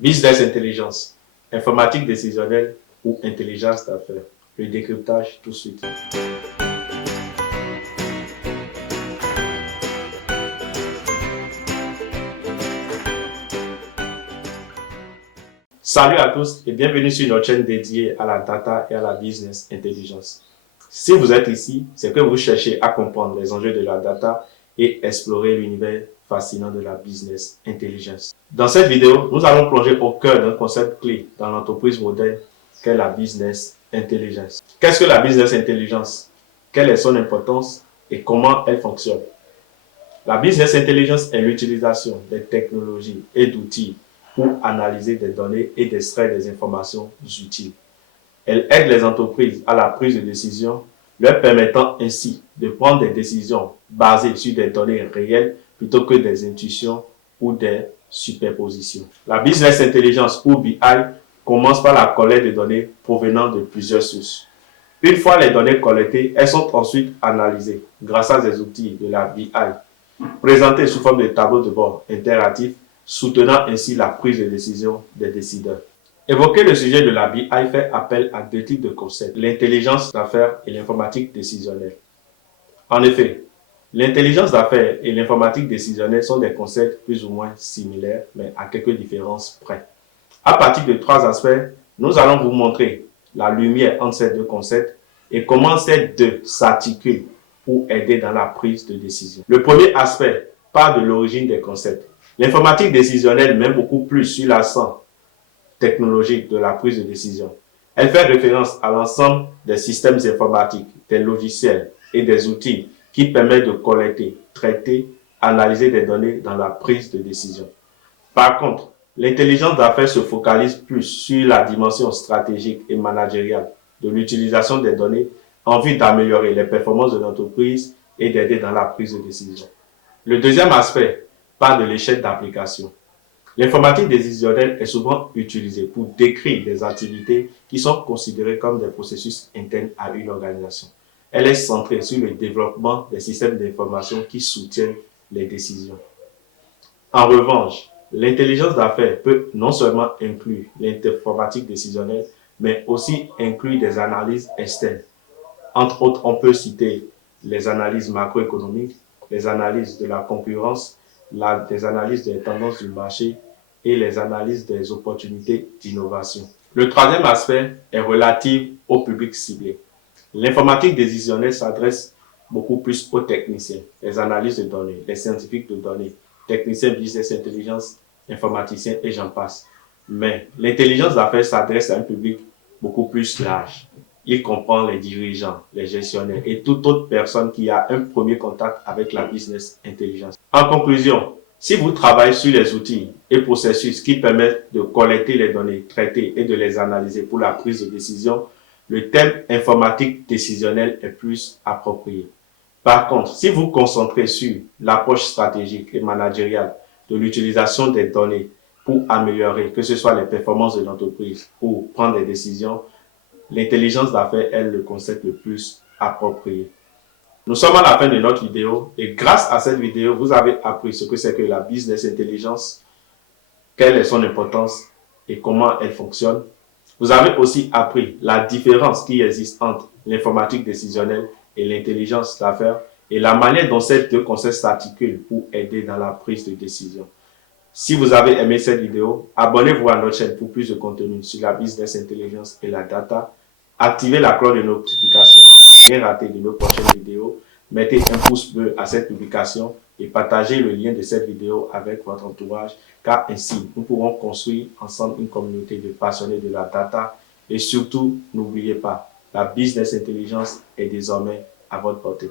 Business Intelligence, informatique décisionnelle ou intelligence d'affaires. Le décryptage tout de suite. Salut à tous et bienvenue sur notre chaîne dédiée à la data et à la business intelligence. Si vous êtes ici, c'est que vous cherchez à comprendre les enjeux de la data et explorer l'univers fascinant de la business intelligence. Dans cette vidéo, nous allons plonger au cœur d'un concept clé dans l'entreprise moderne qu'est la business intelligence. Qu'est-ce que la business intelligence? Quelle est son importance et comment elle fonctionne? La business intelligence est l'utilisation des technologies et d'outils pour analyser des données et d'extraire des informations utiles. Elle aide les entreprises à la prise de décision, leur permettant ainsi de prendre des décisions basées sur des données réelles plutôt que des intuitions ou des superpositions. La business intelligence ou BI commence par la collecte de données provenant de plusieurs sources. Une fois les données collectées, elles sont ensuite analysées grâce à des outils de la BI, présentés sous forme de tableaux de bord interactifs, soutenant ainsi la prise de décision des décideurs. Évoquer le sujet de la BI fait appel à deux types de concepts, l'intelligence d'affaires et l'informatique décisionnelle. En effet, l'intelligence d'affaires et l'informatique décisionnelle sont des concepts plus ou moins similaires, mais à quelques différences près. À partir de trois aspects, nous allons vous montrer la lumière entre ces deux concepts et comment ces deux s'articulent pour aider dans la prise de décision. Le premier aspect part de l'origine des concepts. L'informatique décisionnelle met beaucoup plus sur l'accent technologique de la prise de décision. Elle fait référence à l'ensemble des systèmes informatiques, des logiciels et des outils qui permettent de collecter, traiter, analyser des données dans la prise de décision. Par contre, l'intelligence d'affaires se focalise plus sur la dimension stratégique et managériale de l'utilisation des données en vue d'améliorer les performances de l'entreprise et d'aider dans la prise de décision. Le deuxième aspect part de l'échelle d'application. L'informatique décisionnelle est souvent utilisée pour décrire des activités qui sont considérées comme des processus internes à une organisation. Elle est centrée sur le développement des systèmes d'information qui soutiennent les décisions. En revanche, l'intelligence d'affaires peut non seulement inclure l'informatique décisionnelle, mais aussi inclure des analyses externes. Entre autres, on peut citer les analyses macroéconomiques, les analyses de la concurrence, des analyses des tendances du marché et les analyses des opportunités d'innovation. Le troisième aspect est relatif au public ciblé. L'informatique décisionnelle s'adresse beaucoup plus aux techniciens, les analystes de données, les scientifiques de données, techniciens business intelligence, informaticiens et j'en passe. Mais l'intelligence d'affaires s'adresse à un public beaucoup plus large. Il comprend les dirigeants, les gestionnaires et toute autre personne qui a un premier contact avec la business intelligence. En conclusion, si vous travaillez sur les outils et processus qui permettent de collecter les données, traiter et de les analyser pour la prise de décision, le thème informatique décisionnelle est plus approprié. Par contre, si vous vous concentrez sur l'approche stratégique et managériale de l'utilisation des données pour améliorer, que ce soit les performances de l'entreprise ou prendre des décisions, l'intelligence d'affaires est le concept le plus approprié. Nous sommes à la fin de notre vidéo et grâce à cette vidéo, vous avez appris ce que c'est que la business intelligence, quelle est son importance et comment elle fonctionne. Vous avez aussi appris la différence qui existe entre l'informatique décisionnelle et l'intelligence d'affaires et la manière dont ces deux concepts s'articulent pour aider dans la prise de décision. Si vous avez aimé cette vidéo, abonnez-vous à notre chaîne pour plus de contenu sur la business intelligence et la data. Activez la cloche de notification pour ne rien rater de nos prochaines vidéos. Mettez un pouce bleu à cette publication et partagez le lien de cette vidéo avec votre entourage, car ainsi nous pourrons construire ensemble une communauté de passionnés de la data. Et surtout, n'oubliez pas, la business intelligence est désormais à votre portée.